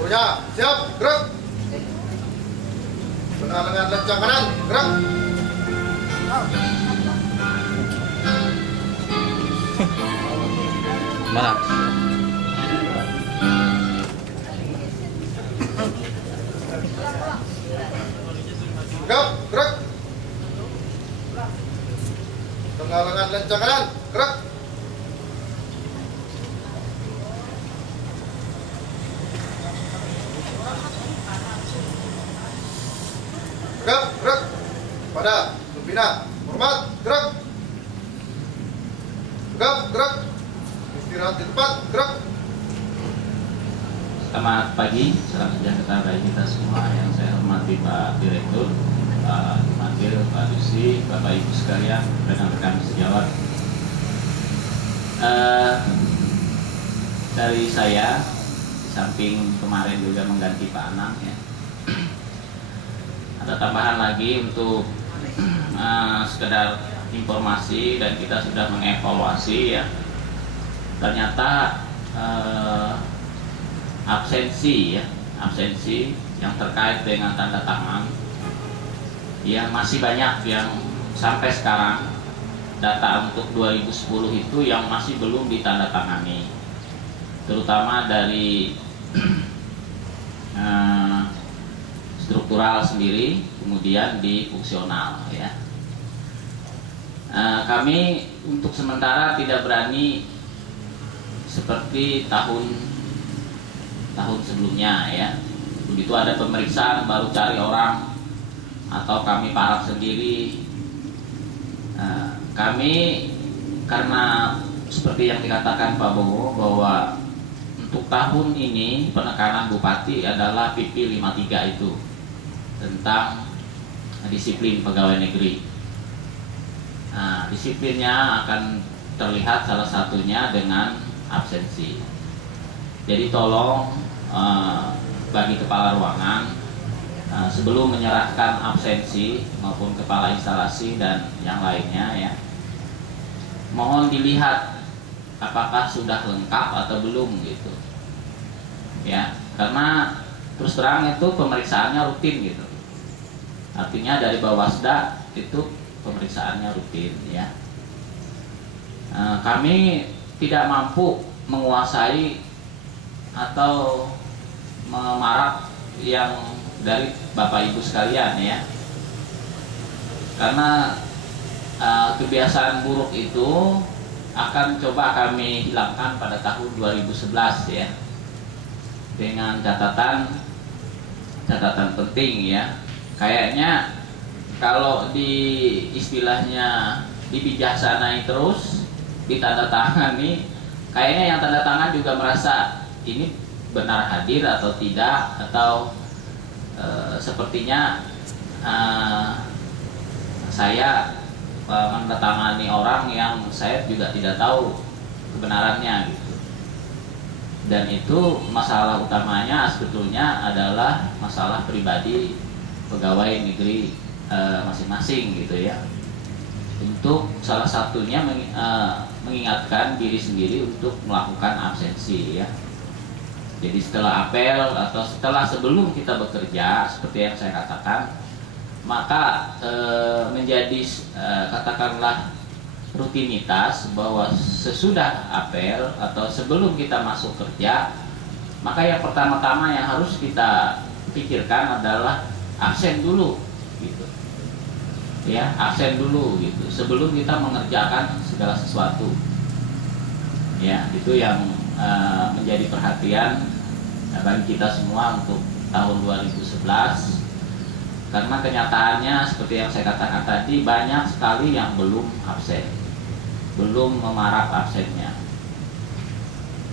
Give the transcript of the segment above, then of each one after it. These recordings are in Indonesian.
Seluruhnya siap, gerak. Tengah lengan lencang kanan, gerak. Mana? Gerak, gerak. Tengah lengan lencang kanan, gerak. Gerak, gerak. Pada pembina, hormat, gerak. Gerak, gerak. Istirahat di tempat, gerak. Selamat pagi, salam sejahtera bagi kita semua yang saya hormati Pak Direktur, Pak Wakil, Pak Dusi, Bapak Ibu sekalian, rekan-rekan sejawat. Dari saya, di samping kemarin juga mengganti Pak Anang ya, ada tambahan lagi untuk sekedar informasi dan kita sudah mengevaluasi ya. Ternyata absensi yang terkait dengan tanda tangan yang masih banyak yang sampai sekarang data untuk 2010 itu yang masih belum ditandatangani, terutama dari struktural sendiri, kemudian di fungsional ya. Kami untuk sementara tidak berani seperti tahun sebelumnya ya. Begitu ada pemeriksaan baru cari orang atau kami paraf sendiri. Kami karena seperti yang dikatakan Pak Bowo bahwa untuk tahun ini penekanan Bupati adalah PP 53 itu tentang disiplin pegawai negeri. Disiplinnya akan terlihat salah satunya dengan absensi. Jadi tolong bagi kepala ruangan sebelum menyerahkan absensi maupun kepala instalasi dan yang lainnya ya, mohon dilihat apakah sudah lengkap atau belum gitu ya, karena terus terang itu pemeriksaannya rutin gitu, artinya dari Bawasda itu pemeriksaannya rutin ya. Kami tidak mampu menguasai atau memarah yang dari Bapak Ibu sekalian ya, karena kebiasaan buruk itu akan coba kami hilangkan pada tahun 2011 ya, dengan catatan penting ya. Kayaknya kalau di istilahnya dibijaksanai terus ditandatangani, kayaknya yang tanda tangan juga merasa ini benar hadir atau tidak, atau sepertinya saya menandatangani orang yang saya juga tidak tahu kebenarannya gitu. Dan itu masalah utamanya sebetulnya adalah masalah pribadi pegawai negeri masing-masing gitu ya. Untuk salah satunya mengingatkan diri sendiri untuk melakukan absensi ya. Jadi setelah apel atau sebelum kita bekerja seperti yang saya katakan, maka menjadi katakanlah rutinitas bahwa sesudah apel atau sebelum kita masuk kerja, maka yang pertama-tama yang harus kita pikirkan adalah absen dulu gitu ya, absen dulu gitu sebelum kita mengerjakan segala sesuatu ya. Itu yang menjadi perhatian bagi kita semua untuk tahun 2011, karena kenyataannya seperti yang saya katakan tadi, banyak sekali yang belum absen, belum memarak absennya.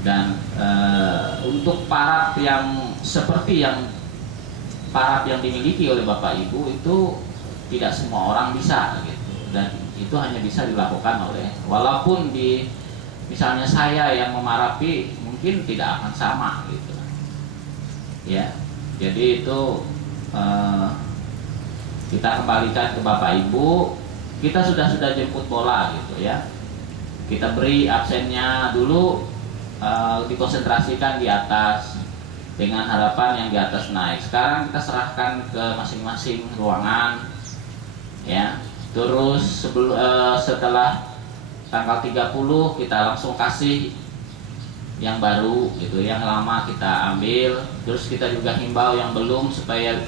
Dan untuk paraf yang seperti yang paraf yang dimiliki oleh Bapak Ibu itu tidak semua orang bisa gitu, dan itu hanya bisa dilakukan oleh, walaupun di misalnya saya yang memarapi mungkin tidak akan sama gitu ya. Jadi itu kita kembalikan ke Bapak Ibu, kita sudah jemput bola gitu ya, kita beri absennya dulu, dikonsentrasikan di atas. dengan harapan yang di atas naik. Sekarang kita serahkan ke masing-masing ruangan, ya. Terus setelah tanggal 30 kita langsung kasih yang baru gitu, yang lama kita ambil. Terus kita juga himbau yang belum supaya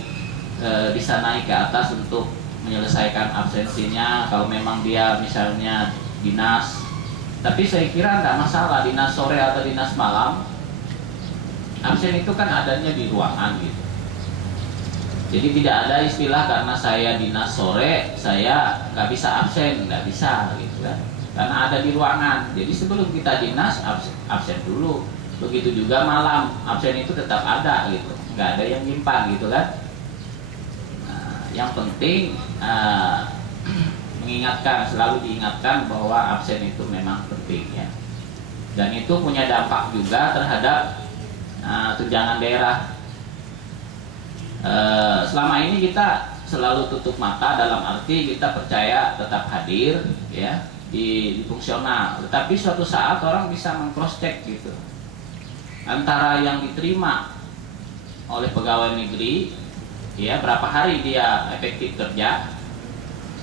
bisa naik ke atas untuk menyelesaikan absensinya. Kalau memang dia misalnya dinas, tapi saya kira nggak masalah dinas sore atau dinas malam, absen itu kan adanya di ruangan gitu. Jadi tidak ada istilah karena saya dinas sore saya nggak bisa absen, nggak bisa gitu kan, karena ada di ruangan. Jadi sebelum kita dinas absen dulu. Begitu juga malam, absen itu tetap ada gitu, nggak ada yang nyimpang gitu kan. Nah, yang penting mengingatkan, selalu diingatkan bahwa absen itu memang penting ya. Dan itu punya dampak juga terhadap tunjangan daerah. Selama ini kita selalu tutup mata, dalam arti kita percaya tetap hadir ya di fungsional. Tetapi suatu saat orang bisa meng-cross check gitu antara yang diterima oleh pegawai negeri ya, berapa hari dia efektif kerja,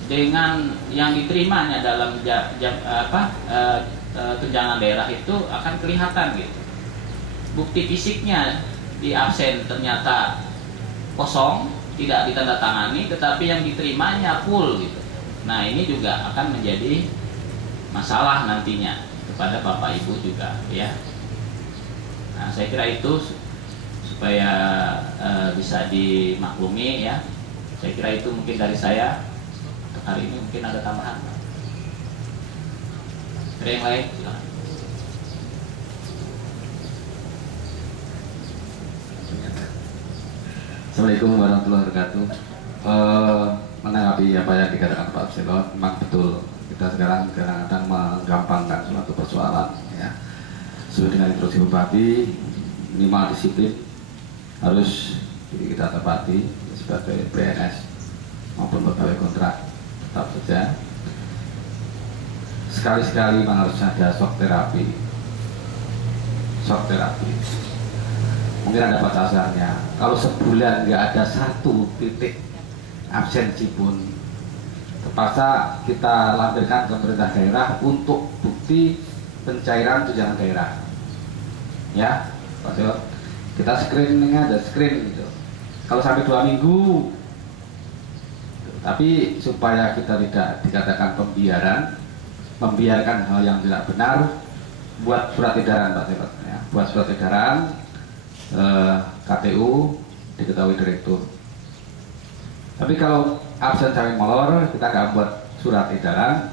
dengan yang diterimanya dalam tunjangan daerah itu akan kelihatan gitu. Bukti fisiknya di absen ternyata kosong, tidak ditandatangani, tetapi yang diterimanya full gitu. Nah ini juga akan menjadi masalah nantinya kepada Bapak Ibu juga ya. Nah saya kira itu supaya bisa dimaklumi ya. Saya kira itu mungkin dari saya untuk hari ini. Mungkin ada tambahan. Ada yang lain? Silakan. Assalamualaikum warahmatullahi wabarakatuh. Menanggapi apa yang dikatakan Pak Abselot, memang betul kita sekarang kadang-kadang menggampangkan suatu persoalan ya. Sesuai dengan instruksi Bupati, minimal disiplin harus kita tepati sebagai PNS maupun pegawai kontrak, tetap saja. Sekali-sekali memang harus ada shock terapi. Mungkin ada batasannya. Kalau sebulan nggak ada 1 titik absensi pun, terpaksa kita lampirkan ke pemerintah daerah untuk bukti pencairan tunjangan daerah. Ya, Pak Seo, kita screening aja, gitu. Kalau sampai 2 minggu, tapi supaya kita tidak dikatakan membiarkan hal yang tidak benar, buat surat edaran Pak Seo, ya. Buat surat edaran KPU diketahui direktur. Tapi kalau absen sampai molor, kita nggak buat surat edaran,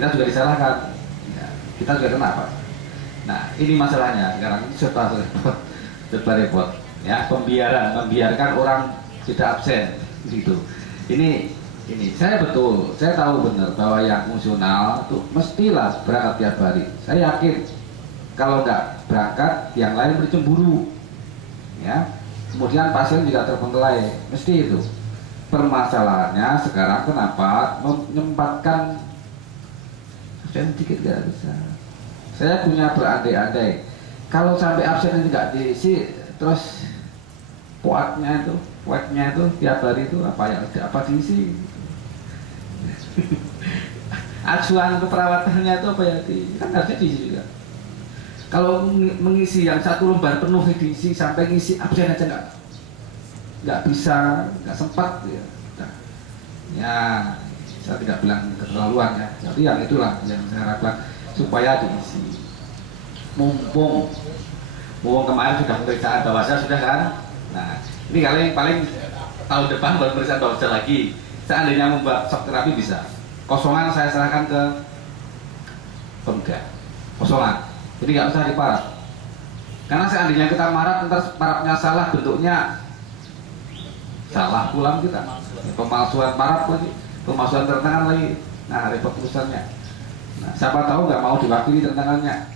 kita juga disalahkan ya, kita juga kena Pak. Nah ini masalahnya sekarang, ini serba repot ya, membiarkan orang tidak absen gitu. Ini saya tahu benar bahwa yang fungsional itu mestilah berangkat tiap hari. Saya yakin kalau nggak berangkat, yang lain bercemburu, ya. Kemudian pasien juga terbengkelai, mesti itu. Permasalahannya sekarang kenapa menyempatkan absen dikit nggak bisa. Saya punya berandai-andai, kalau sampai absen itu nggak diisi, terus kuatnya itu tiap hari itu apa diisi? Acuan keperawatannya itu apa ya? Kan harusnya diisi juga. Kalau mengisi yang 1 lembar penuh diisi sampai ngisi absen aja nggak bisa, nggak sempat ya. Nah, ya saya tidak bilang keterlaluan ya, jadi yang itulah yang saya harapkan supaya diisi. Mumpung kemarin sudah pemeriksaan bawasnya sudah kan. Nah ini kalian paling tahun depan baru pemeriksaan bawasnya lagi. Seandainya membuat shock terapi bisa. Kosongan saya serahkan ke Pemda. Kosongan. Jadi nggak usah diparaf. Karena seandainya kita marah, ntar parafnya salah, bentuknya salah pulang kita. Pemalsuan paraf lagi, pemalsuan tantangan lagi. Nah repot urusannya. Nah, siapa tahu nggak mau diwakili tantangannya.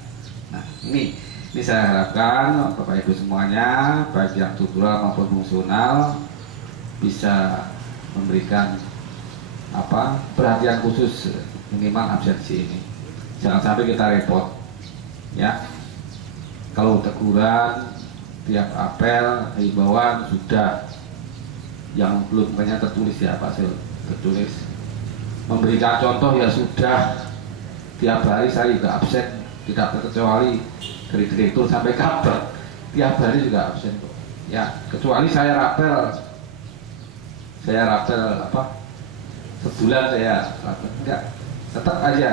Nah ini saya harapkan Bapak Ibu semuanya, baik yang struktural maupun fungsional, bisa memberikan perhatian khusus minimal absensi ini. Jangan sampai kita repot. Ya, kalau teguran setiap apel, himbauan sudah. Yang belum banyak tertulis ya Pak Sil, tertulis. Memberikan contoh ya sudah. Tiap hari saya juga absen, tidak terkecuali dari direktur sampai kabel. Tiap hari juga absen kok. Ya, kecuali saya rapel apa? Sebulan saya rapel. Enggak, tetap aja.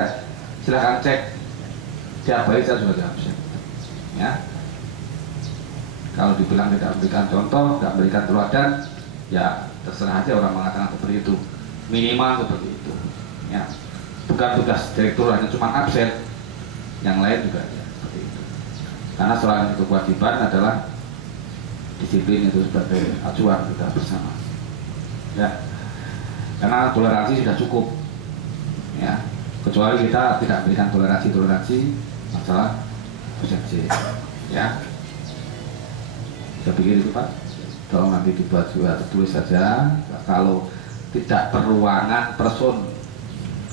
Silahkan cek. Tiap hari saya juga absen. Ya. Kalau dibilang tidak memberikan contoh, tidak memberikan teladan, ya terserah aja orang mengatakan seperti itu. Minimal seperti itu. Ya. Bukan tugas direktur hanya cuma absen, yang lain juga ya, seperti itu. Karena selain itu kewajiban adalah disiplin itu sebagai acuan kita bersama. Ya. Karena toleransi sudah cukup. Ya. Kecuali kita tidak berikan toleransi masalah absensi. Ya. Saya pikir itu Pak. Tolong nanti dibuat juga tertulis saja. Kalau tidak peruangan person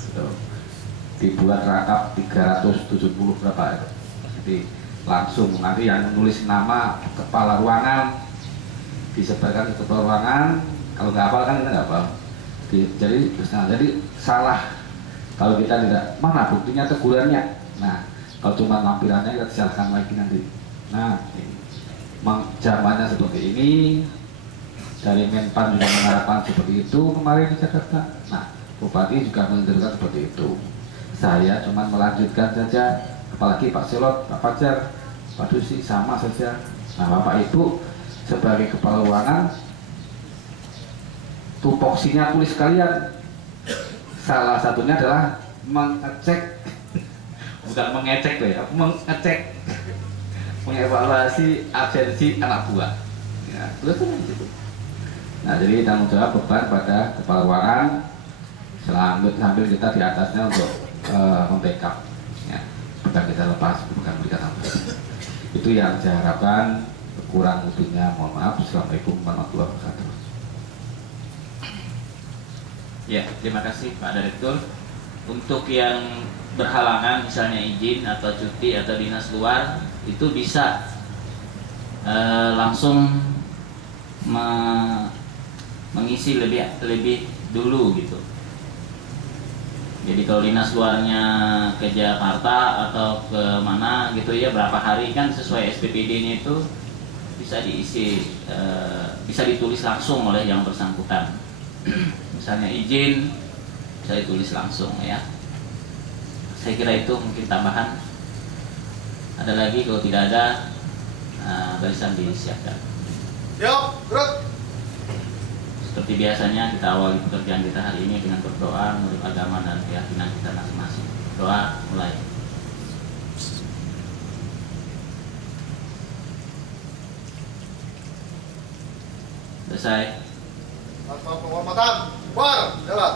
gitu, dibuat rangkap 370 berapa itu. Jadi langsung nanti yang nulis nama kepala ruangan disebarkan ke kepala ruangan. Kalau nggak hafal kan kita nggak hafal. Jadi salah kalau kita tidak mana buktinya tegurannya. Nah kalau cuma lampirannya kita silakan lagi nanti. Nah zamannya seperti ini, dari Menpan juga mengharapkan seperti itu kemarin di Jakarta. Nah Bupati juga menunjukkan seperti itu. Saya cuma melanjutkan saja, apalagi Pak Silot, Pak Fajar, Pak Dusi sama saja. Nah Bapak Ibu sebagai kepala ruangan, tupoksinya tulis kalian. Salah satunya adalah mengecek, bukan mengecek ya, mengecek, mengevaluasi absensi anak buah. Ya, terus itu. Nah jadi tanggung jawab beban pada kepala ruangan. Sambil kita di atasnya untuk membackup, ya, bukan kita lepas, bukan berikan apa. Itu yang saya harapkan. Kurang lebihnya mohon maaf. Assalamualaikum warahmatullahi wabarakatuh. Ya, terima kasih Pak Direktur. Untuk yang berhalangan misalnya izin atau cuti atau dinas luar, itu bisa langsung mengisi lebih dulu gitu. Jadi kalau dinas luarnya ke Jakarta atau ke mana gitu ya, berapa hari kan sesuai SPPD-nya itu bisa diisi, bisa ditulis langsung oleh yang bersangkutan. Misalnya izin bisa ditulis langsung ya. Saya kira itu mungkin tambahan. Ada lagi, kalau tidak ada barisan disiapkan. Yuk, gerak. Seperti biasanya kita awali pekerjaan kita hari ini dengan berdoa menurut agama dan keyakinan kita masing-masing. Doa mulai. Selesai. Tanpa penghormatan, bubar, jalan.